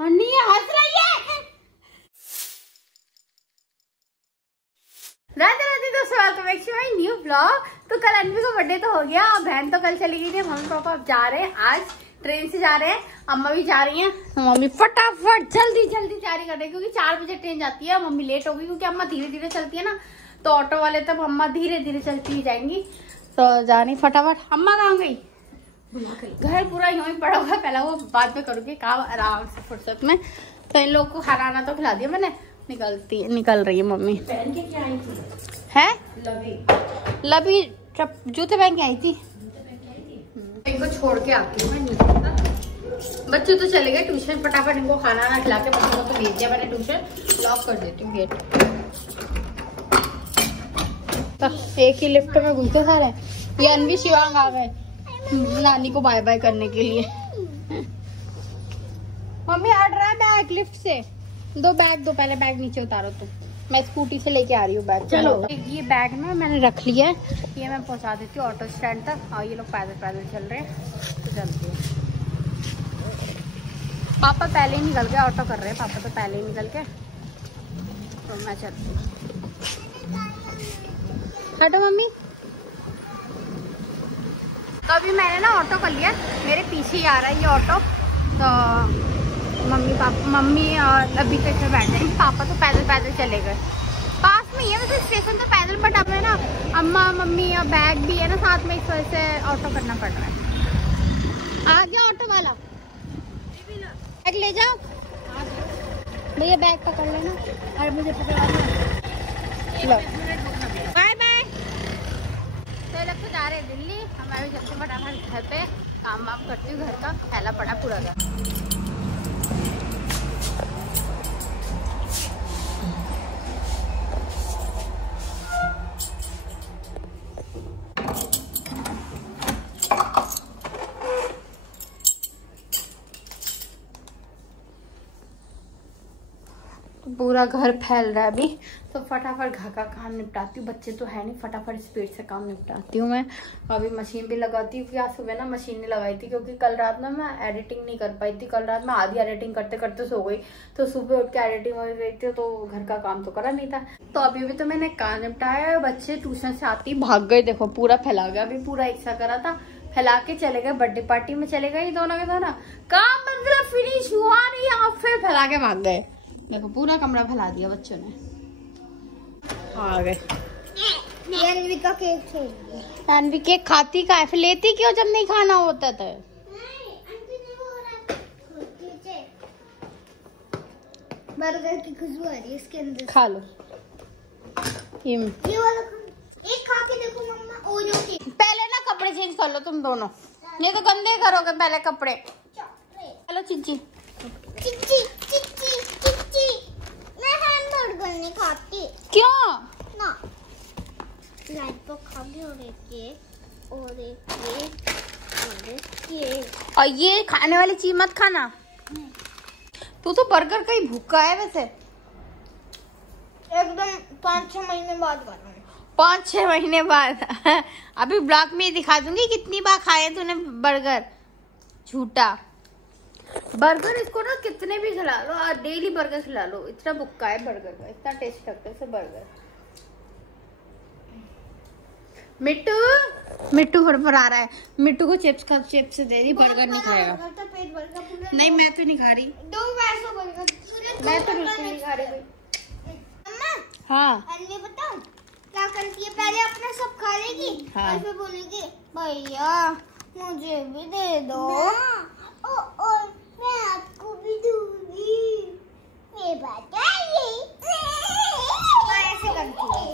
अन्नी हंस रही है। राधे राधे दोस्तों, welcome back to my new blog. तो कल अन्वी का बर्थडे तो हो गया, बहन तो कल चली गई थी। मम्मी पापा अब जा रहे हैं, आज ट्रेन से जा रहे हैं। अम्मा भी जा रही हैं। मम्मी फटाफट जल्दी जल्दी तैयारी कर रही है क्योंकि 4 बजे ट्रेन जाती है। मम्मी लेट होगी क्योंकि अम्मा धीरे धीरे चलती है ना, तो ऑटो वाले तब अम्मा धीरे धीरे चलती ही जाएंगी। तो जानी फटाफट। अम्मा कहाँ गई? घर पूरा यूं ही पड़ा हुआ, पहले वो बाद में करूंगी काम आराम से फुर्सत में। तो इन लोग को खाना तो खिला दिया मैंने। निकल रही है मम्मी। पहन के क्या आई थी? है लवी जूते पहन के आई थी। इनको छोड़ के आती हूँ मैं नीचे। बच्चे तो चले गए ट्यूशन, फटाफट इनको खाना ना खिला के बच्चों को तो भेज दिया मैंने ट्यूशन। लॉक कर देती हूँ गेट। तो एक ही लिफ्ट में घुसते सारे। ये अनवी शिवांग आ गए नानी को बाय बाय करने के लिए। मम्मी हट रहा है बैग लिफ्ट से। दो बैग दो, पहले बैग नीचे उतारो। तो मैं स्कूटी से लेके आ रही हूँ बैग। चलो ये बैग ना मैंने रख लिया है, ये मैं पहुंचा देती हूँ ऑटो स्टैंड तक। और ये लोग पैदल पैदल चल रहे हैं तो चलते हैं। पापा पहले ही निकल गए, ऑटो कर रहे हैं पापा तो पहले ही निकल के। तो मैं चलती हूँ। हटो मम्मी। तो अभी मैंने ना ऑटो कर लिया, मेरे पीछे ही आ रहा है ये ऑटो। तो मम्मी और अभी तक बैठे हैं। पापा तो पैदल पैदल चले गए। पास में ही है वैसे स्टेशन से पैदल, बट अब है ना अम्मा मम्मी और बैग भी है ना साथ में, इस वजह से ऑटो करना पड़ रहा है। आ गया ऑटो वाला, बैग ले जाओ भैया, बैग पकड़ लेना और मुझे पकड़ा लो। Bye bye. तो लोग तो जा रहे हैं दिल्ली, हमें भी चलते फटाफट घर पे। काम वाम करती हूँ, घर का फैला पड़ा पूरा घर। पूरा घर फैल रहा है अभी, तो फटाफट घर का काम निपटाती हूँ। बच्चे तो है नहीं, फटाफट स्पीड से काम निपटाती हूँ मैं। अभी मशीन भी लगाती हूँ। क्या सुबह ना मशीन नहीं लगाई थी क्योंकि कल रात ना मैं एडिटिंग नहीं कर पाई थी। कल रात मैं आधी एडिटिंग करते करते सो गई, तो सुबह उठ के एडिटिंग वगैरह देखती हूँ तो घर का काम तो करा नहीं था। तो अभी भी तो मैंने काम निपटाया। बच्चे ट्यूशन से आती भाग गए, देखो पूरा फैला गया। अभी पूरा एक सा करा था, फैला के चले गए। बर्थडे पार्टी में चले गए दोनों के दोनों। काम मतलब फिनिश हुआ नहीं, आप फिर फैला के भाग गए। देखो पूरा कमरा फैला दिया बच्चों ने। आ गए। अन्वी का केक चाहिए। अन्वी केक खाती का है, फिर लेती क्यों जब नहीं खाना होता तो? बर्गर की खुशबू आ रही है इसके अंदर। खा लो ये वाला एक खा के देखो मम्मा। ओरियो की पहले ना कपड़े चेंज कर लो तुम दोनों, नहीं तो गंदे करोगे पहले कपड़े। चलो चिच्ची चिच्ची चिच्ची चिच्ची। मैं हैमबर्गर नहीं खाती। क्यों ना लॉलीपॉप खाऊंगी और एक केक और एक केक और एक केक। और ये खाने वाली चीज मत खाना। तू तो बर्गर का ही भूखा है वैसे। एकदम 5-6 महीने बाद खाऊंगी। 5-6 महीने बाद। अभी ब्लॉग में दिखा दूंगी कितनी बार खाए तूने बर्गर। झूठा बर्गर। इसको ना कितने भी खिला लो और डेली बर्गर खिला लो, इतना भुक्का है बर्गर का, इतना टेस्ट लगता है इसे बर्गर। मिट्टू घर पर आ रहा है। मिट्टू को चिप्स दे दी, बर्गर नहीं खाएगा। तो पेट भर का पूरा। नहीं मैं तो नहीं खा रही। 2 पैसों बर्गर। मैं तो बिल्कुल नहीं खा रही। अम्मा हाँ अन्वी बताओ क्या करती है? पहले अपना सब खा लेगी, हाँ। और फिर बोलेगी भैया मुझे भी दे दो। और मैं आपको भी दूंगी। ये बात ऐसे करती है।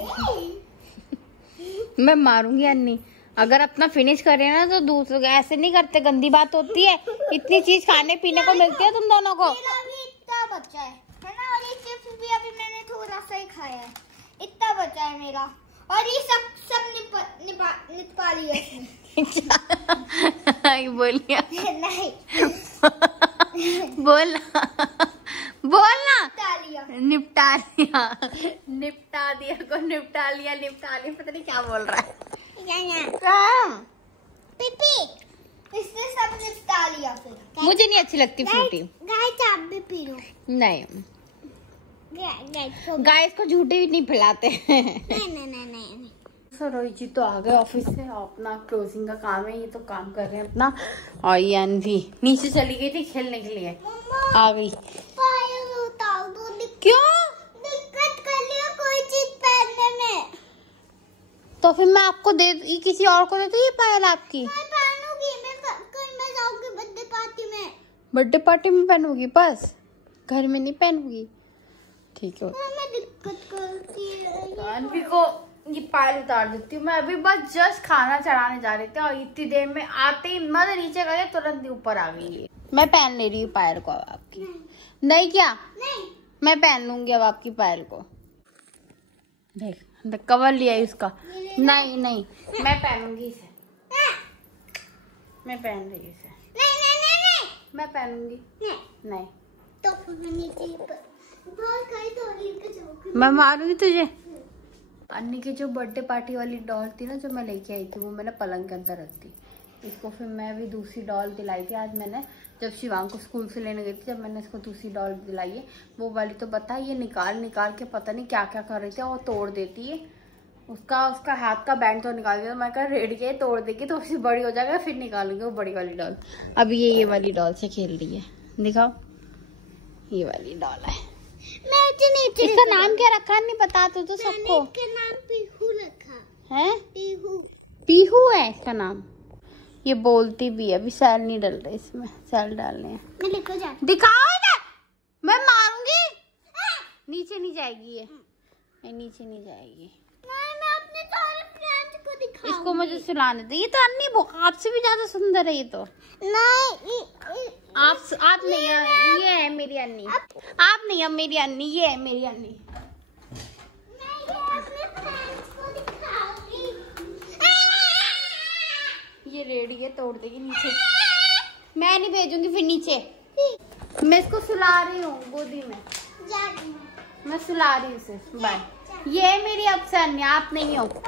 मैं मारूंगी अन्नी अगर अपना फिनिश करे ना, तो दूसरों ऐसे नहीं करते, गंदी बात होती है। इतनी चीज खाने पीने को मिलती है तुम दोनों को। मेरा भी इतना बचा है ना, और ये चिप्स भी अभी मैंने थोड़ा सा ही खाया है। इतना बचा है मेरा, और ये सब निपा लिया इसने। बोलिया नहीं बोलना निपटा लिया। निपटा दिया पता नहीं क्या बोल रहा है। पिपी इसने सब निपटा लिया। फिर मुझे नहीं अच्छी लगती फ्रूटी। गाइस आप भी पी लो। नहीं, गाइस को झूठे भी नहीं पिलाते। नहीं। सो रोहित जी तो आ गए ऑफिस से, अपना क्लोजिंग का काम है, ये तो काम कर रहे हैं अपना। और ये अनवी नीचे चली गई थी खेलने के लिए, आ गई। उतार दो। क्यों? दिक्कत कर लिया कोई चीज पहनने में। तो फिर मैं आपको दे, किसी और को देती ये पायल आपकी। मैं पहनूंगी, मैं जाऊंगी बर्थडे पार्टी में। बर्थडे पार्टी में पहनूंगी बस, घर में नहीं पहनूंगी, ठीक है। मैं दिक्कत करती है। अनवी को ये पायल उतार देती हूँ मैं। अभी बस जस्ट खाना चढ़ाने जा रही थी और इतनी देर में आते ही मत नीचे गए, तुरंत ऊपर आ गई। मैं पहन ले रही हूँ पायल को अब आपकी। नहीं क्या? नहीं, मैं मैं पहन लूंगी अब आपकी पायल को। देख कवर लिया है उसका। नहीं मैं पहनूंगी इसे, मैं पहन रही इसे। नहीं। मैं पहनूंगी। नहीं तो फिर नीचे बहुत कहीं तो नीचे जाओगे। मैं मारूंगी तुझे। अन्नी की जो बर्थडे पार्टी वाली डॉल थी ना, जो मैं लेके आई थी, वो मैंने पलंग के अंदर रख दी। इसको फिर मैं भी दूसरी डॉल दिलाई थी आज मैंने, जब शिवांग को स्कूल से लेने गई थी, जब मैंने इसको दूसरी डॉल दिलाई है। वो वाली तो बता, ये निकाल के पता नहीं क्या क्या कर रही थी, वो तोड़ देती है। उसका हाथ का बैंड तो निकाल दिया, मैं कहा रेडी के तोड़ देगी तो उससे बड़ी हो जाएगा, फिर निकालूंगी वो बड़ी वाली डॉल। अब ये वाली डॉल से खेल रही है, दिखाओ। ये वाली डॉल है। इसका नाम क्या रखा नहीं बता तो सबको। इसका नाम पीहू रखा है। पीहू है इसका नाम। ये बोलती भी है, अभी सेल नहीं डल रहे, इसमें सेल डालने हैं। मैं लेकर जाती। दिखाओ इधर, मैं मारूंगी। नीचे नहीं जाएगी ये नीचे नहीं जाएगी। नहीं, मैं अपने सारे फ्रेंड्स को दिखाऊंगी। इसको मुझे सुलाने दे। ये तो अन्नी आपसे भी ज्यादा सुंदर है ये तो। नहीं, आप नहीं है, ये है मेरी अन्नी। आप नहीं, अब मेरी अन्नी, ये है मेरी अन्नी। मैं ये अपने फ्रेंड्स को दिखाऊंगी। ये रेडी है, तोड़ देगी नीचे। मैं नहीं भेजूंगी फिर नीचे। मैं इसको सुला रही हूँ गोदी में, मैं सुला रही हूँ इसे। बाय। ये मेरी अब से अन्नी, आप नहीं हो।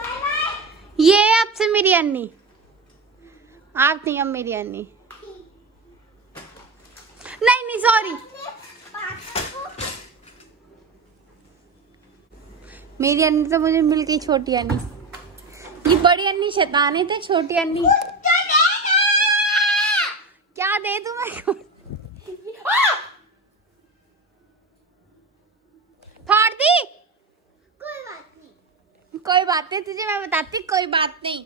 ये अब से मेरी अन्नी, आप नहीं अब मेरी अन्नी। नहीं सॉरी, मेरी अन्नी तो मुझे मिल गई छोटी अन्नी। ये बड़ी अन्नी शैतान है, तो छोटी अन्नी क्या दे दूं मैं? फाड़ दी। कोई बात नहीं, तुझे मैं बताती, कोई बात नहीं।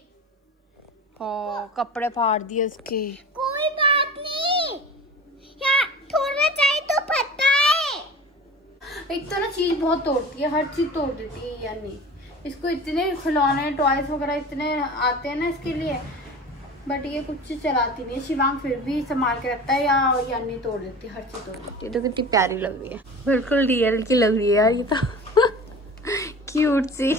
कपड़े फाड़ दिए उसके। कोई बात नहीं, यार थोड़ा चाहिए तो पता है। एक तो ना चीज बहुत तोड़ती है, हर चीज तोड़ देती है यानी। इसको इतने खिलौने टॉयज वगैरह इतने आते हैं ना इसके लिए, बट ये कुछ चलाती नहीं है। शिवांग फिर भी संभाल के रखता है, या यानी तोड़ देती है, हर चीज तोड़ देती है। तो कितनी प्यारी लग रही है, बिल्कुल रियल की लग रही है यार ये तो। क्यूट सी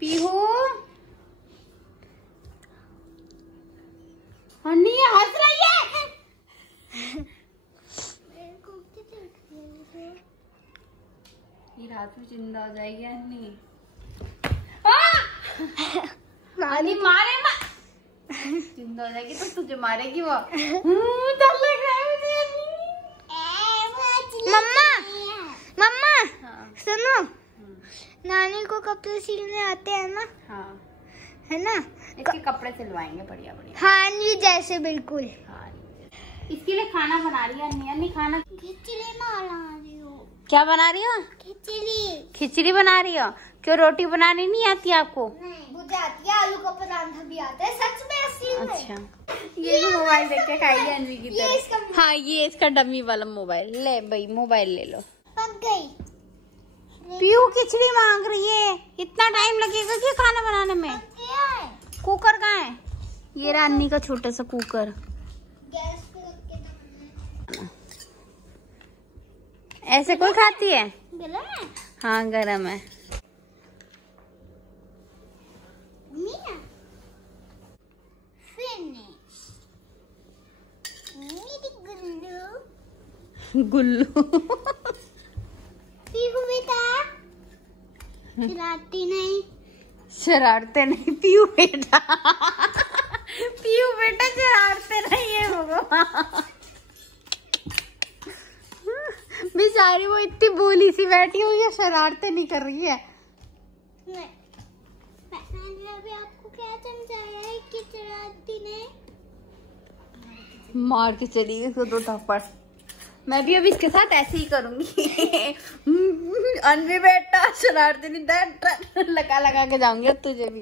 पीहू। अन्नी हंस रही है। ये रात में जिंदा हो जाएगी अन्नी। अन्नी मारे जिंदा हो जाएगी तो तुझे मारेगी वो। डर लग रहा है मुझे अन्नी। मम्मा सुनो, नानी को कपड़े सिलने आते हैं ना? हाँ है ना, इसके कपड़े सिलवाएंगे बढ़िया बढ़िया। हाँ जी, जैसे बिल्कुल। हाँ इसके लिए खाना बना रही है अन्नी। अन्नी खाना खिचड़ी बना रही हो। क्या बना रही हो? खिचड़ी बना रही हो। क्यों, रोटी बनानी नहीं आती आपको? मुझे आती है, आलू का पराठा भी आता है, सच में असली में। अच्छा, ये भी मोबाइल देख के खाई है अन्वी की तरह। हाँ ये इसका डमी वाला मोबाइल। ले भाई मोबाइल ले लो। पक गई। पीहू खिचड़ी मांग रही है, इतना टाइम लगेगा क्या खाना बनाने में? कुकर कहाँ है? ये रहा अन्नी का छोटा सा कुकर। गैस पे रख के बनाना। ऐसे कोई खाती है? गरम है? हाँ गरम है। मिया फिनिश। मेरी गुल्लू। पीहू बेटा चिल्लाती नहीं। शरारते नहीं पीहू बेटा। पीहू बेटा शरारते नहीं है वो। बेचारी वो इतनी भोली सी बैठी हुई है, शरारतें नहीं कर रही है। मैंने अभी आपको क्या समझाया है कि शरारती नहीं। मार के चली गई उसको 2 थप्पड़। मैं भी अभी इसके साथ ऐसे ही करूंगी। अनवी बेटा शरारती नहीं, लगा लगा के जाऊंगी अब तुझे भी,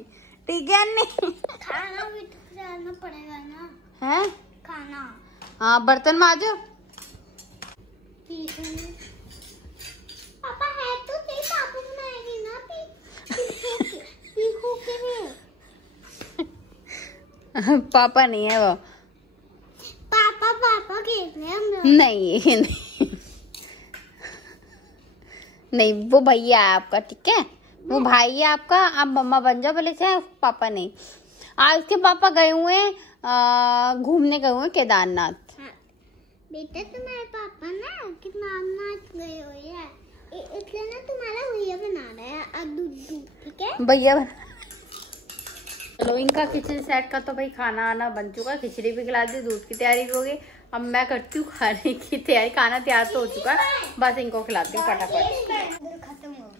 ठीक है? नहीं खाना भी तो खिलाना पड़ेगा ना। है खाना। हाँ, बर्तन मांजो। पापा है तो सही, पापा बनाएगी ना पीहू के लिए। पापा नहीं है वो। पापा खेल रहे हम लोग। नहीं नहीं, वो भैया है आपका, ठीक है? वो भाई है आपका, आप मम्मा बन जाओ भले से, पापा नहीं। आज उसके पापा गए हुए हैं घूमने गए हुए केदारनाथ। हाँ। बेटा तुम्हारे पापा ना केदारनाथ गए हुए हैं, इसलिए ना तुम्हारा भैया बना रहा है दूध, ठीक है? भैया चलो, इनका किचन सेट का तो भाई खाना आना बन चुका, खिचड़ी भी खिला दी, दूध की तैयारी भी हो गई। अब मैं करती हूँ खाने की तैयारी। खाना तैयार तो हो चुका है, बस इनको खिलाती हूँ फटाफट।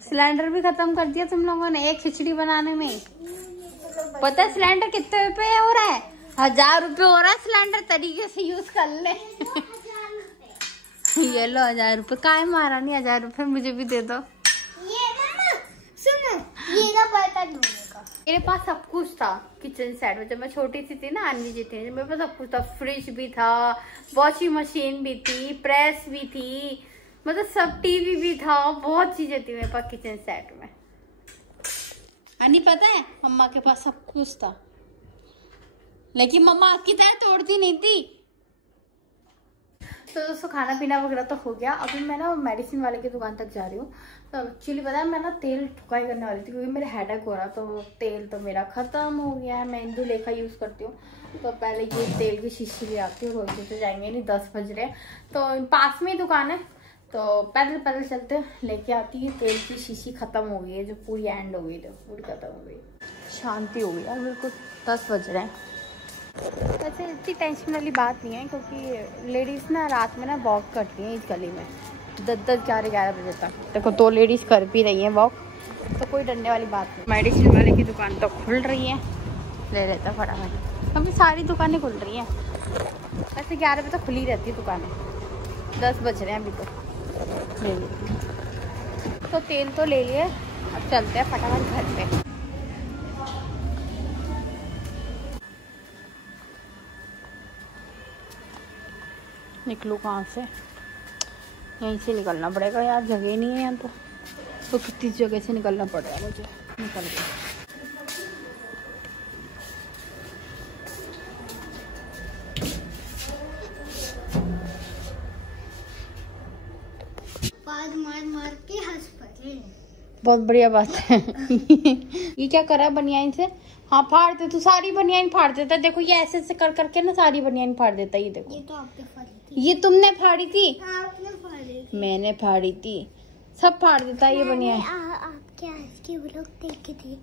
सिलेंडर भी खत्म कर दिया तुम लोगों ने एक खिचड़ी बनाने में। पता है सिलेंडर कितने रुपए हो रहा है? 1000 रुपए हो रहा है सिलेंडर। तरीके से यूज कर ले। ये लो 1000 रुपए। काय मारा नहीं, 1000 रुपए मुझे भी दे दो। ये ना सुनो, ये ना बर्तन धोने का। मेरे पास सब कुछ था किचन सेट में। जब मैं छोटी सी थी ना, अन्वी जी थी, मेरे पास सब कुछ था। फ्रिज भी था, वॉशिंग मशीन भी थी, प्रेस भी थी, मतलब सब, टीवी भी था, बहुत चीजें थी मेरे पास किचन सेट में। अन्वी पता है, मम्मा के पास सब कुछ था, लेकिन मम्मा आपकी तरह तोड़ती नहीं थी। तो दोस्तों खाना पीना वगैरह तो हो गया। अभी मैं ना मेडिसिन वाले की दुकान तक जा रही हूँ। तो एक्चुअली पता है, मैं ना तेल ठुकाई करने वाली थी क्योंकि मेरे हेडेक हो रहा, तो तेल तो मेरा खत्म हो गया है। मैं इंदुलेखा यूज़ करती हूँ, तो पहले ये तेल की शीशी ले आती हूँ। रोज तो जाएंगे नहीं, 10 बज रहे हैं, तो पास में ही दुकान है, तो पैदल पैदल चलते लेके आती है। तेल की शीशी खत्म हो गई है, जो पूरी एंड हो गई थी, पूरी खत्म हो गई। शांति हो गई यार, बिल्कुल 10 बज रहे हैं। वैसे इतनी टेंशन वाली बात नहीं है, क्योंकि लेडीज़ ना रात में ना वॉक करती हैं इस गली में 10-10, 11-11 बजे तक। देखो 2 लेडीज़ कर भी रही हैं वॉक, तो कोई डरने वाली बात नहीं। मेडिसिन वाले की दुकान तो खुल रही है, ले लेता फटाफट। अभी सारी दुकानें खुल रही हैं, वैसे 11 बजे तो खुली रहती है दुकानें। 10 बज रहे हैं अभी, तो ले लेती। तो तेल तो ले लिए, अब चलते हैं फटाफट घर पे। निकलूँ कहाँ से? यहीं से निकलना पड़ेगा यार, जगह नहीं है यहाँ तो कितनी जगह से निकलना पड़ रहा है मुझे। निकल गया। मार के हंस पड़े। बहुत बढ़िया बात है। ये क्या करा है बनियाइन से? हाँ, फाड़ दे, तू सारी बनियाइन फाड़ देता। देखो ये ऐसे ऐसे कर करके ना सारी बनियाइन फाड़ देता। ये देखो, ये तो आपने फाड़ी थी। ये तुमने फाड़ी थी? आपने फाड़ी थी। मैंने फाड़ी थी, सब फाड़ देता ये बनियाइन। आपके आज के व्लॉग देखे थे।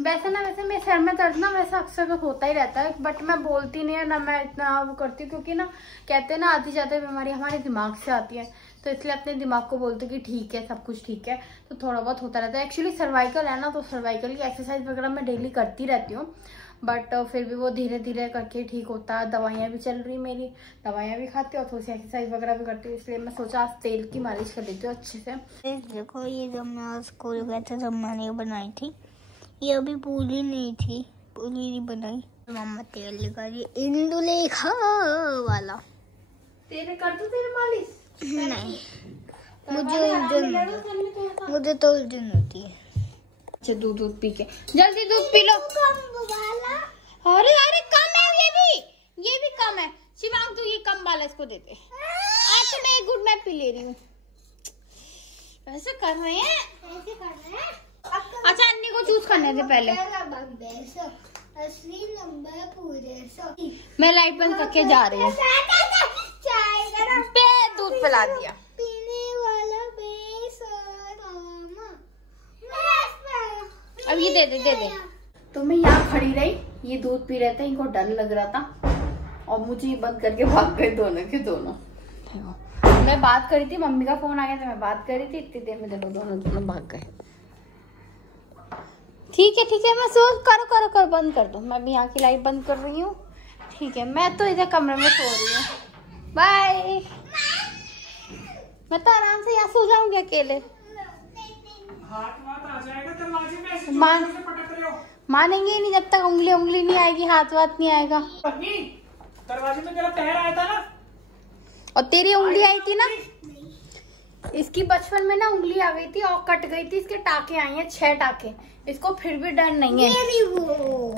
वैसे मेरे सर में दर्द ना वैसा अक्सर होता ही रहता है, बट मैं बोलती नहीं है ना, मैं इतना वो करती हूँ, क्योंकि ना कहते हैं ना आती जाती बीमारी हमारे दिमाग से आती है, तो इसलिए अपने दिमाग को बोलते कि ठीक है, सब कुछ ठीक है, तो थोड़ा बहुत होता रहता है। एक्चुअली सर्वाइकल है ना, तो सर्वाइकल की एक्सरसाइज वगैरह मैं डेली करती रहती हूँ, बट फिर भी वो धीरे धीरे करके ठीक होता है। दवाइयाँ भी चल रही मेरी, दवाइयाँ भी खाती हूँ और थोड़ी सी एक्सरसाइज वगैरह भी करती हूँ, इसलिए मैं सोचा आज तेल की मालिश कर देती हूँ अच्छे से। देखो ये जब मैं स्कूल गए थे तब मैंने बनाई थी, ये अभी पूरी नहीं थी, पूरी नहीं बनाई। मम्मा तेल लगा रही, इंदुलेखा वाला। तेरे कर दूं तेरे मालिश? नहीं, मुझे तो उलझन होती है। अच्छा, दूध पी के जल्दी दूध पी लो। अरे अरे कम है, ये भी कम है। शिवांग तू ये कम वाला इसको देते। आज तो मैं एक गुड मैं पी ले रही हूँ। ऐसे कर रहे हैं, ऐसे कर रहे हैं। अच्छा अन्नी को चूज करने दे पहले। असली नंबर पूरे। मैं लाइट बंद करके जा रही हूँ। दूध पिला दिया। पीने वाला अब ये दे दे। तो मैं यहाँ खड़ी रही, ये दूध पी रहे थे, इनको डर लग रहा था, और मुझे बंद करके भाग गए दोनों के दोनों। मैं बात करी थी, मम्मी का फोन आ गया था, मैं बात करी थी, इतनी देर में देखो दोनों भाग गए। ठीक है मैं सोच करो बंद कर दो। मैं भी यहाँ की लाइट बंद कर रही हूँ। ठीक है, मैं तो इधर कमरे में सो रही हूँ। बाय। मैं तो आराम से यहाँ सो जाऊंगी अकेले। हाथ आ जाएगा दरवाजे में, ऐसे से पटक रहे हो। मानेंगे ही नहीं जब तक उंगली नहीं आएगी, हाथ नहीं आएगा। दरवाजे में तेरा पैर आया था ना, और तेरी उंगली आई थी ना। इसकी बचपन में ना उंगली आ गई थी और कट गई थी। इसके टाके आई हैं 6 टाके। इसको फिर भी डर नहीं है।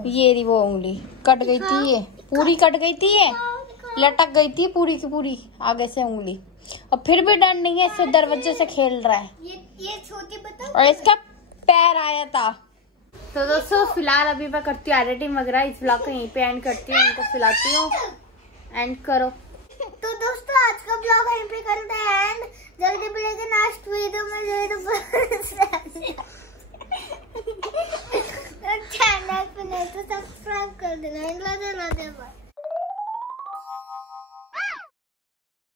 ये रही वो उंगली कट गई थी, ये पूरी कट गई थी, ये लटक गई थी पूरी की पूरी आगे से उंगली, और फिर भी डर नहीं है। इससे दरवाजे से खेल रहा है। ये छोटी बताओ। और इसका पैर आया था। तो दोस्तों फिलहाल अभी मैं करती हूँ एडिटिंग वगैरह। इस ब्लॉग को यहीं पे एंड करती हूँ, इनको खिलाती हूँ। एंड करो। तो दोस्तों आज का ब्लॉग यहीं पे करते हैं एंड। जल्दी मिलेंगे नेक्स्ट वीडियो में। चैनल पे नहीं तो सब्सक्राइब कर देना।